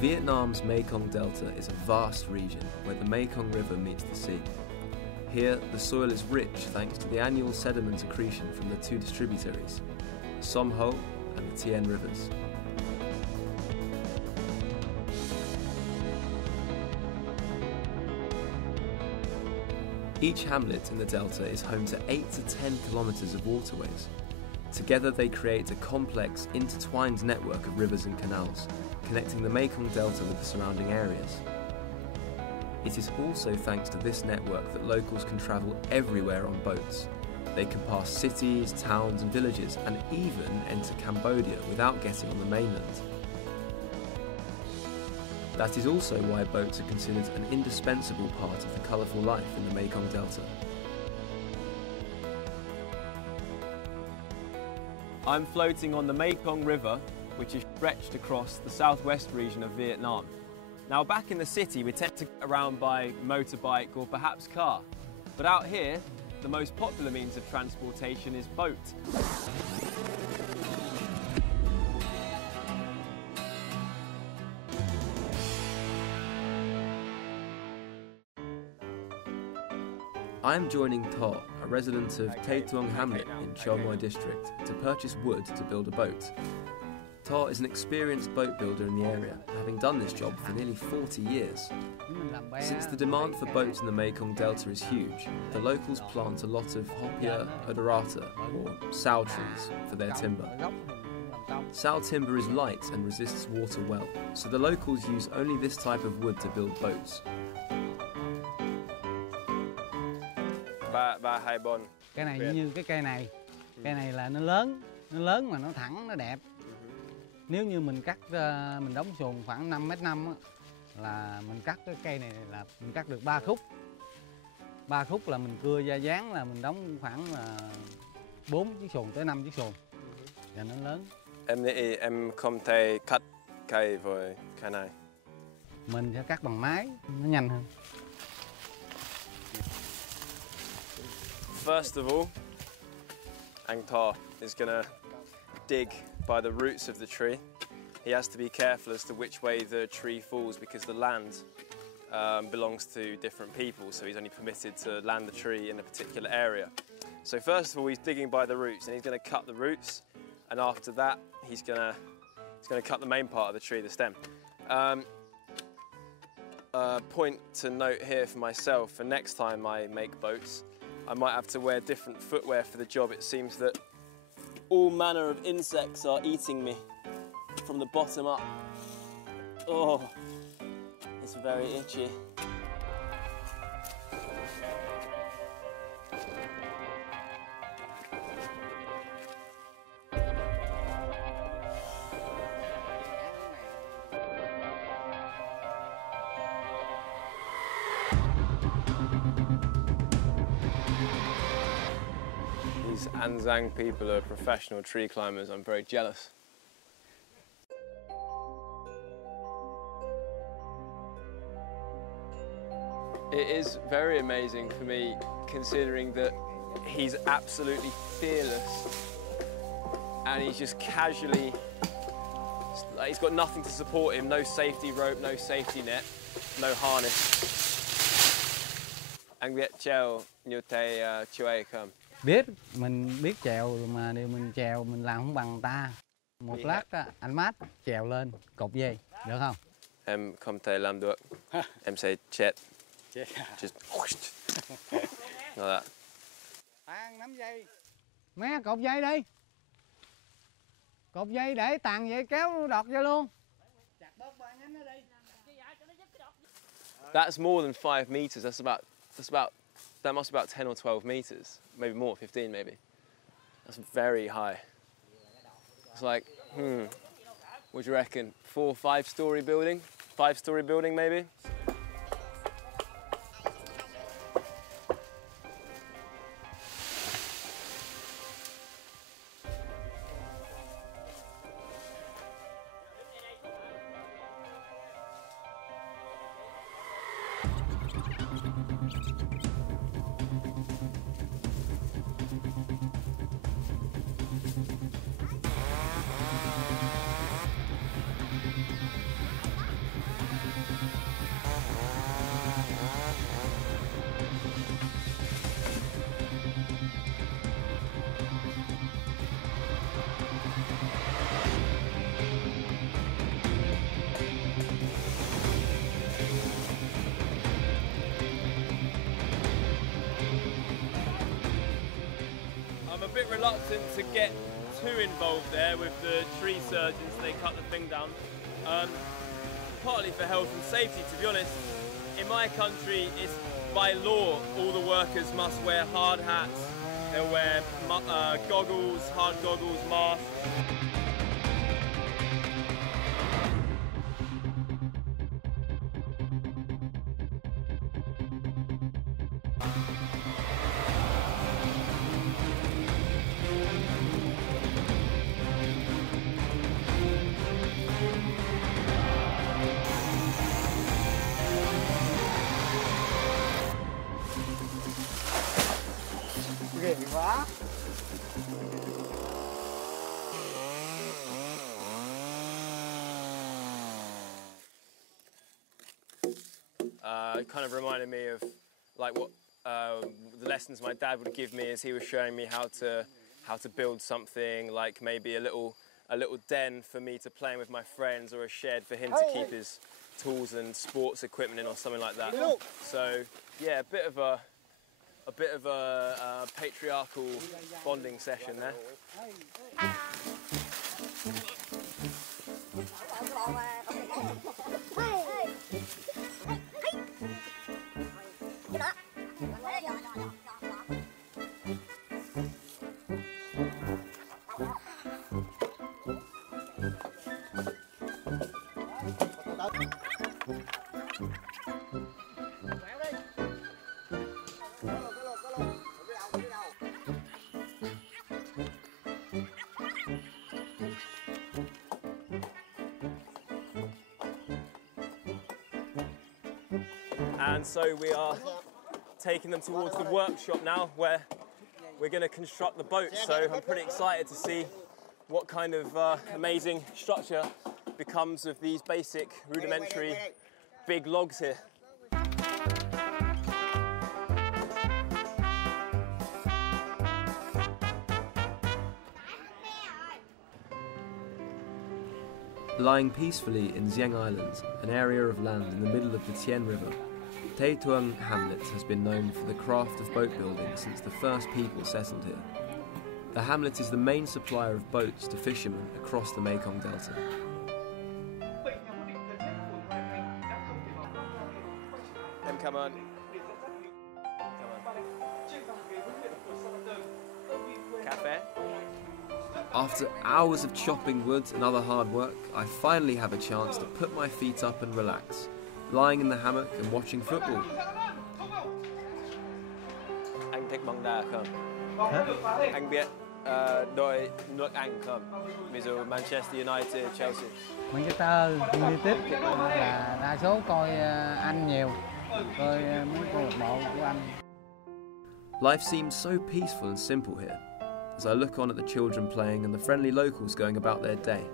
Vietnam's Mekong Delta is a vast region where the Mekong River meets the sea. Here, the soil is rich thanks to the annual sediment accretion from the two distributaries, the Som Ho and the Thuyền rivers. Each hamlet in the delta is home to 8 to 10 kilometres of waterways. Together they create a complex, intertwined network of rivers and canals, connecting the Mekong Delta with the surrounding areas. It is also thanks to this network that locals can travel everywhere on boats. They can pass cities, towns and villages, and even enter Cambodia without getting on the mainland. That is also why boats are considered an indispensable part of the colourful life in the Mekong Delta. I'm floating on the Mekong River, which is stretched across the southwest region of Vietnam. Now, back in the city, we tend to get around by motorbike or perhaps car. But out here, the most popular means of transportation is boat. I am joining Tho, a resident of Tay Tuong hamlet in Cho Moi district, to purchase wood to build a boat. Tho is an experienced boat builder in the area, having done this job for nearly 40 years. Since the demand for boats in the Mekong Delta is huge, the locals plant a lot of Hopia odorata, or sow trees, for their timber. Sow timber is light and resists water well, so the locals use only this type of wood to build boats. Cái này như cái cây này là nó lớn mà nó thẳng, nó đẹp. Nếu như mình cắt, mình đóng xuồng khoảng 5,5 m là mình cắt cái cây này là mình cắt được 3 khúc. 3 khúc là mình cưa ra dáng là mình đóng khoảng là 4 chiếc xuồng tới 5 chiếc xuồng. Và nó lớn. Em không thể cắt cây với cái này. Mình sẽ cắt bằng máy, nó nhanh hơn. First of all, anh Tho is gonna dig by the roots of the tree. He has to be careful as to which way the tree falls because the land belongs to different people, so he's only permitted to land the tree in a particular area. So first of all, he's digging by the roots, and he's going to cut the roots, and after that, he's going to cut the main part of the tree, the stem. Point to note here for myself: for next time I make boats, I might have to wear different footwear for the job. It seems that all manner of insects are eating me from the bottom up. Oh, it's very itchy. These Anzang people are professional tree climbers. I'm very jealous. It is very amazing for me, considering that he's absolutely fearless and he's just casually, he's got nothing to support him, no safety rope, no safety net, no harness. Anh biết treo như thế chưa không? Biết, mình biết chèo mà điều mình chèo mình làm không bằng người ta. Một lát á, anh mát chèo lên, cột dây, được không? Em không thể làm được, em sẽ chết. Just like that. Tàn nắm dây. Mẹ cột dây đi. Cột dây để tàn vậy kéo đọt vô luôn. That's more than 5 meters. That must be about 10 or 12 meters, maybe more, 15 maybe. That's very high. It's like, what do you reckon? 4 or 5-story building? 5-story building maybe? bit reluctant to get too involved there with the tree surgeons. They cut the thing down. Partly for health and safety, to be honest. In my country, it's by law all the workers must wear hard hats. They'll wear goggles, hard goggles, masks. Ghê quá. It kind of reminded me of like what the lessons my dad would give me as he was showing me how to build something, like maybe a little den for me to play in with my friends, or a shed for him to keep his tools and sports equipment in, or something like that. So yeah, a bit of a patriarchal bonding session there. And so we are taking them towards the workshop now, where we're going to construct the boat. So I'm pretty excited to see what kind of amazing structure becomes of these basic, rudimentary, big logs here. Lying peacefully in Xiang Island, an area of land in the middle of the Thuyền River, Tay Tuong hamlet has been known for the craft of boat building since the first people settled here. The hamlet is the main supplier of boats to fishermen across the Mekong Delta. Come on. Cafe? After hours of chopping wood and other hard work, I finally have a chance to put my feet up and relax, lying in the hammock and watching football. Anh thích bóng đá không? Anh biết đội nước Anh không? Ví dụ Manchester United, Chelsea. Manchester United là đa số coi Anh nhiều, coi mấy câu lạc bộ của Anh. Life seems so peaceful and simple here, as I look on at the children playing and the friendly locals going about their day.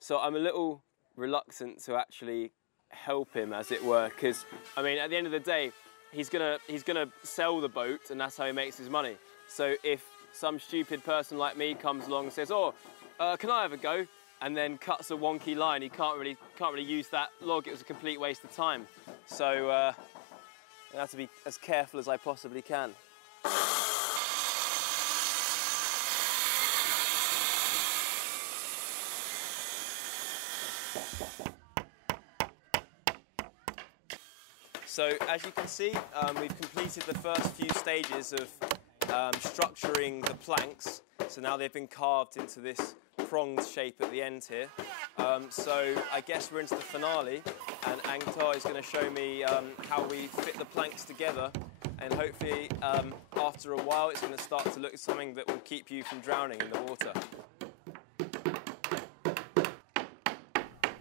So I'm a little reluctant to actually help him, as it were, because I mean, at the end of the day, he's gonna sell the boat, and that's how he makes his money. So if some stupid person like me comes along and says, "Oh, can I have a go?" and then cuts a wonky line, he can't really use that log. It was a complete waste of time. So I have to be as careful as I possibly can. So as you can see, we've completed the first few stages of structuring the planks. So now they've been carved into this pronged shape at the end here. So I guess we're into the finale, and Anh Tho is going to show me how we fit the planks together, and hopefully after a while it's going to start to look like something that will keep you from drowning in the water.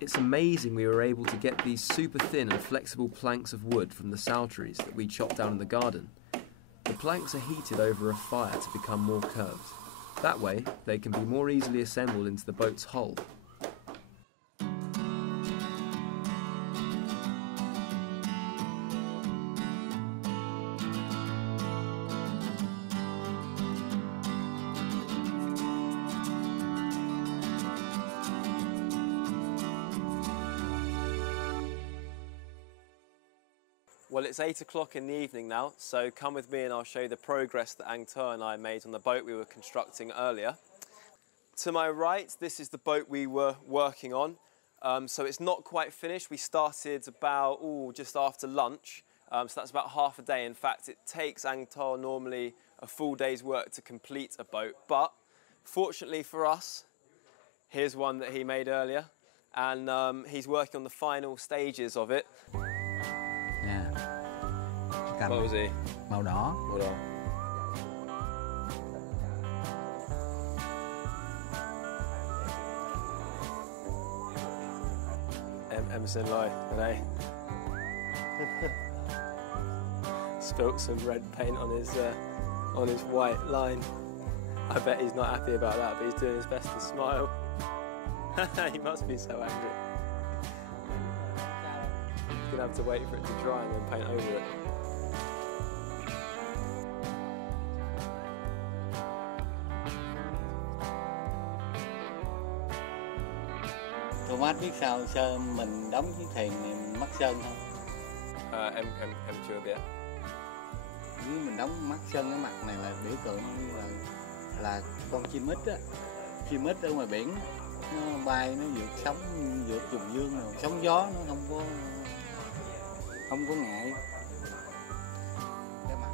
It's amazing we were able to get these super thin and flexible planks of wood from the sal trees that we chopped down in the garden. The planks are heated over a fire to become more curved. That way, they can be more easily assembled into the boat's hull. Well, it's 8 o'clock in the evening now, so come with me and I'll show you the progress that Anh Thơ and I made on the boat we were constructing earlier. To my right, this is the boat we were working on. So it's not quite finished. We started about just after lunch, so that's about half a day. In fact, it takes Anh Thơ normally a full day's work to complete a boat, but fortunately for us, here's one that he made earlier, and he's working on the final stages of it. Nè. What was he? Màu đỏ. Màu đỏ. Em xin lỗi, đây. Spilt some red paint on his white line. I bet he's not happy about that, but he's doing his best to smile. He must be so angry. He's gonna have to wait for it to dry and then paint over it. Thomas biết sao sơn mình đóng chiếc thuyền này mình mắc sơn không? Em chưa biết. Nếu mình đóng mắc sơn cái mặt này là biểu tượng là con chim ích á, chim ích ở ngoài biển nó bay, nó vượt sóng, vượt trùng dương rồi, sóng gió nó không có ngại. Cái mặt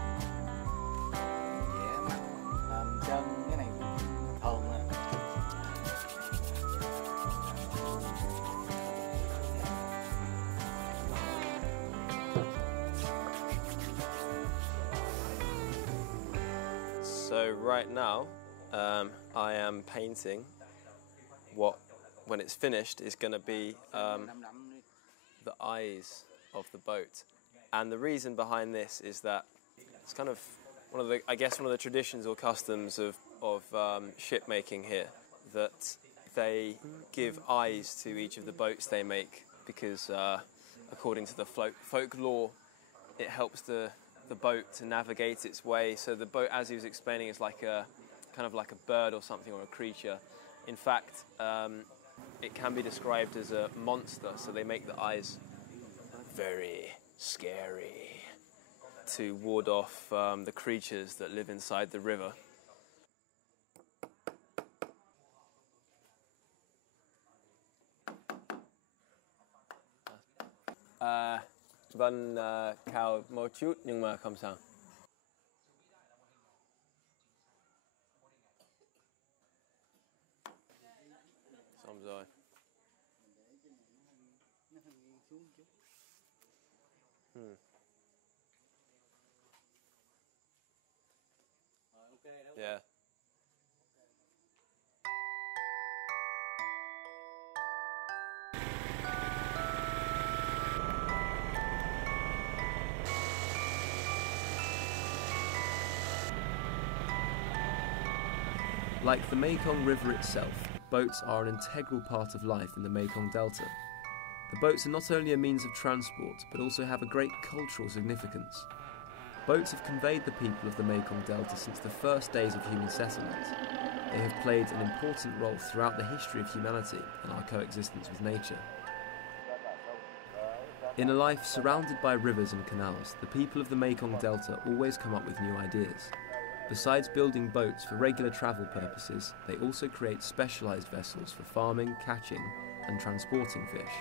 vẽ mặt sơn cái này thường nè. So right now, I am painting what, when it's finished, is going to be the eyes of the boat. And the reason behind this is that it's kind of one of the traditions or customs of ship making here, that they give eyes to each of the boats they make because according to the folklore, it helps the boat to navigate its way. So the boat, as he was explaining, is like a kind of like a bird or something, or a creature. In fact, it can be described as a monster, so they make the eyes very scary to ward off the creatures that live inside the river. Vâng, cào một chút nhưng mà không sao. Xong rồi. Yeah. Like the Mekong River itself, boats are an integral part of life in the Mekong Delta. The boats are not only a means of transport, but also have a great cultural significance. Boats have conveyed the people of the Mekong Delta since the first days of human settlement. They have played an important role throughout the history of humanity and our coexistence with nature. In a life surrounded by rivers and canals, the people of the Mekong Delta always come up with new ideas. Besides building boats for regular travel purposes, they also create specialised vessels for farming, catching and transporting fish.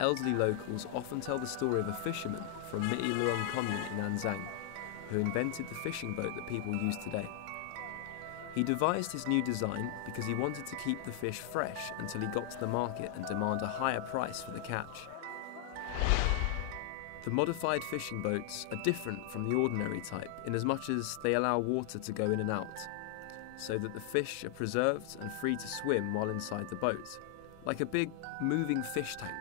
Elderly locals often tell the story of a fisherman from Mỹ Luông commune in An Giang, who invented the fishing boat that people use today. He devised his new design because he wanted to keep the fish fresh until he got to the market and demand a higher price for the catch. The modified fishing boats are different from the ordinary type in as much as they allow water to go in and out, so that the fish are preserved and free to swim while inside the boat, like a big moving fish tank.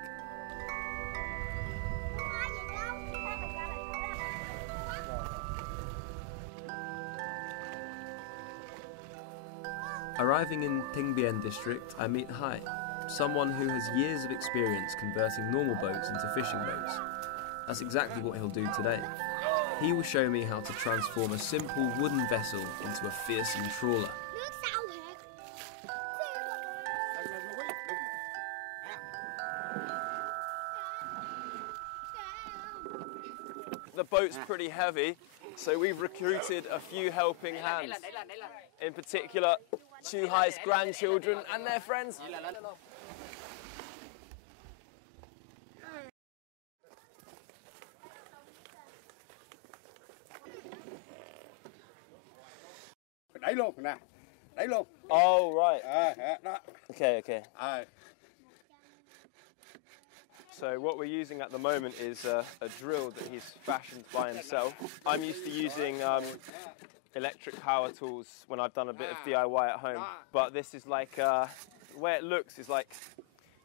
Arriving in Tinh Bien district, I meet Hai, someone who has years of experience converting normal boats into fishing boats. That's exactly what he'll do today. He will show me how to transform a simple wooden vessel into a fearsome trawler. the boat's pretty heavy, so we've recruited a few helping hands. In particular, Chu Hai's grandchildren and their friends. Đẩy luôn nè, đẩy luôn. Oh, right. Đó. Okay, okay. So what we're using at the moment is a drill that he's fashioned by himself. I'm used to using electric power tools when I've done a bit of DIY at home, but this is like, the way it looks is like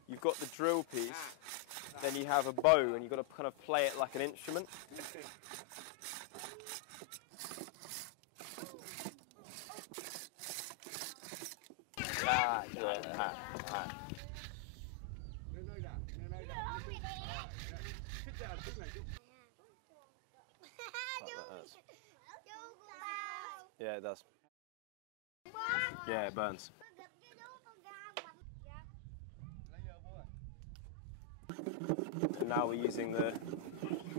you've got the drill piece, then you have a bow and you've got to kind of play it like an instrument. Yeah, it does. Yeah, it burns. And now we're using the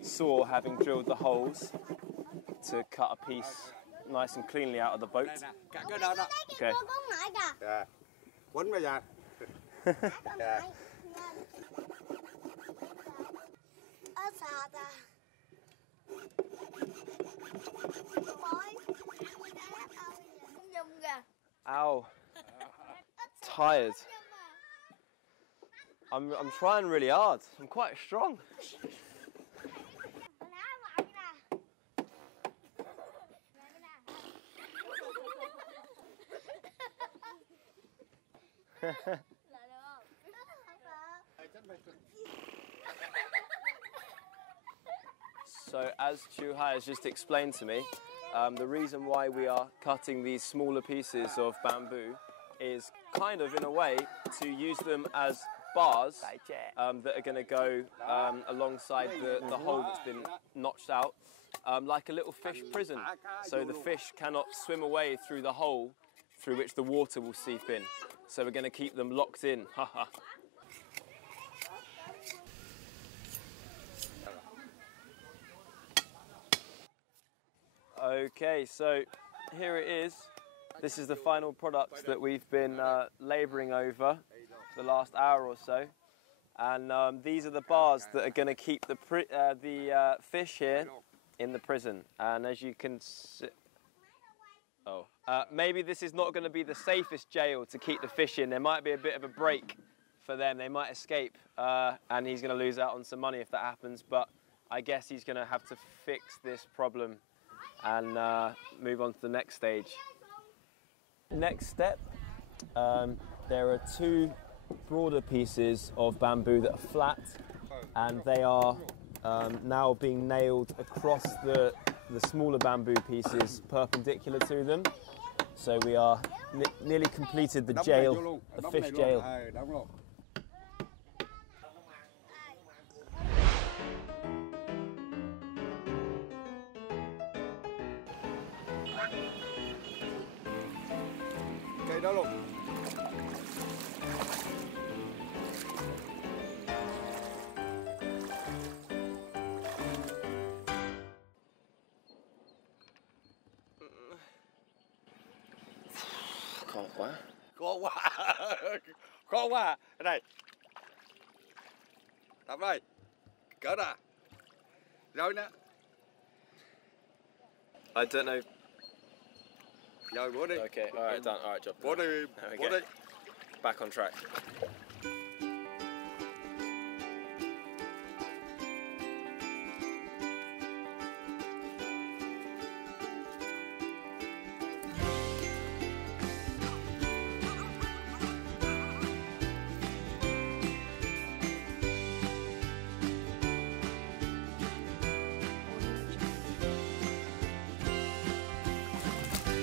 saw, having drilled the holes, to cut a piece nice and cleanly out of the boat. Okay. Quấn bây giờ. Ow. Tired. I'm trying really hard. I'm quite strong. So as Chu Hai has just explained to me, the reason why we are cutting these smaller pieces of bamboo is kind of in a way to use them as bars that are going to go alongside the hole that's been notched out, like a little fish prison. So the fish cannot swim away through the hole through which the water will seep in. So we're going to keep them locked in. Okay, so here it is. This is the final product that we've been labouring over for the last hour or so. And these are the bars that are going to keep the fish here in the prison. And as you can see... maybe this is not going to be the safest jail to keep the fish in. There might be a bit of a break for them. They might escape, and he's going to lose out on some money if that happens. But I guess he's going to have to fix this problem and move on to the next stage. Next step, there are two broader pieces of bamboo that are flat, and they are now being nailed across the smaller bamboo pieces perpendicular to them. So we are nearly completed the jail, the fish jail. Cây đó luôn. Khó quá. Khó quá. Khó quá. Đây này. Tập đây. Cỡ ra. Rồi nè. I don't know. Rồi bữa đi. Okay, all right, done. All right, job. Bữa đi. Bữa đi. Back on track.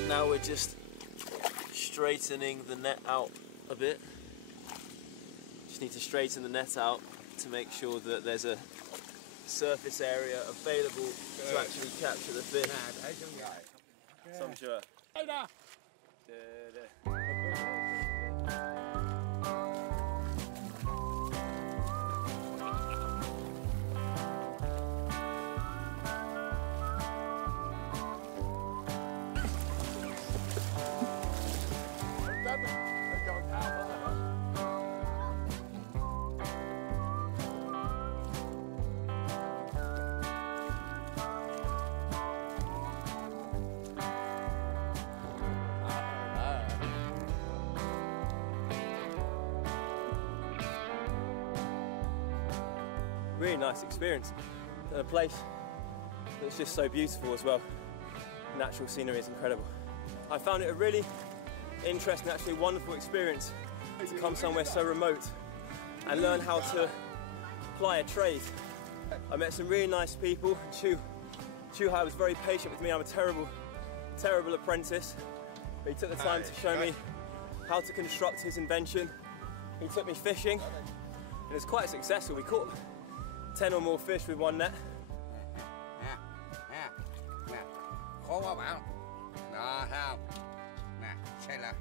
Now we're just straightening the net out a bit. Just need to straighten the net out to make sure that there's a surface area available to actually capture the fish. Xong chưa? Đây nè. really nice experience. And a place that's just so beautiful as well. Natural scenery is incredible. I found it a really interesting, actually wonderful experience to come somewhere so remote and learn how to ply a trade. I met some really nice people. Chuhai was very patient with me. I'm a terrible apprentice, but he took the time to show me how to construct his invention. He took me fishing, and it was quite successful. We caught 10 or more fish with one net. Khó quá bạn. Đó, thấy không? Nè, xem là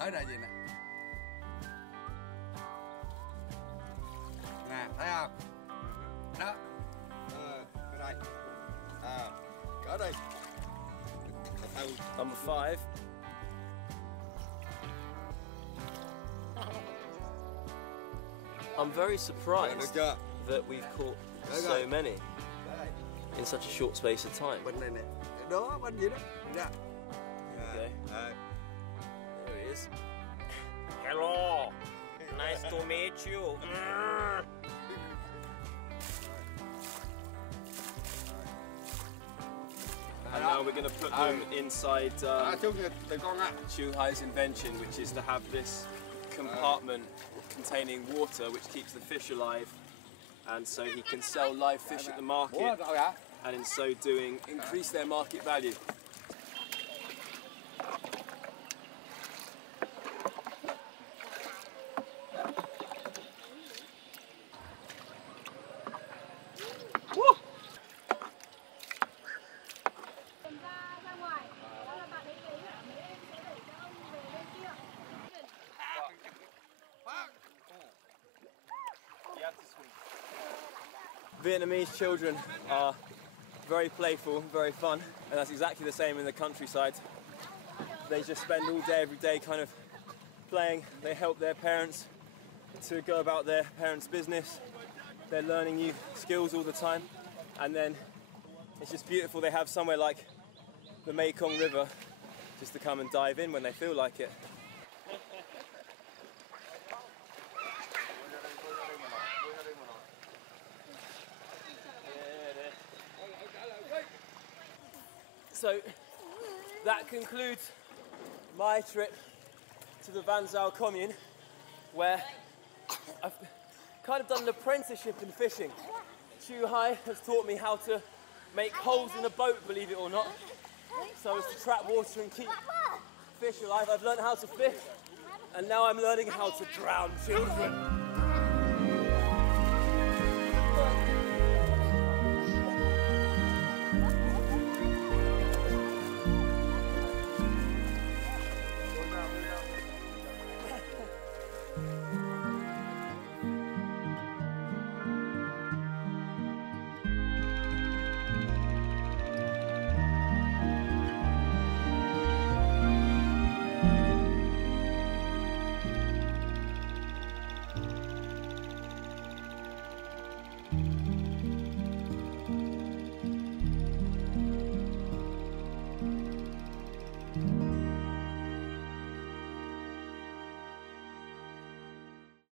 cỡ ra gì nè. Nè, thấy không? Đó. Cái đây. Cỡ đây. Number 5. I'm very surprised that we've caught so many in such a short space of time. Bên này nè. Đó, bên gì đó. Dạ. Okay. There he is. Hello, nice to meet you. And now we're going to put them inside Chuhai's invention, which is to have this compartment containing water which keeps the fish alive, and so he can sell live fish at the market, and in so doing increase their market value. Vietnamese children are very playful, very fun, and that's exactly the same in the countryside. They just spend all day, every day kind of playing. They help their parents to go about their parents' business. They're learning new skills all the time, and then it's just beautiful. They have somewhere like the Mekong River just to come and dive in when they feel like it. So that concludes my trip to the Van Zyl commune, where I've kind of done an apprenticeship in fishing. Chuhai has taught me how to make holes in a boat, believe it or not, so as to trap water and keep fish alive. I've learned how to fish, and now I'm learning how to drown children.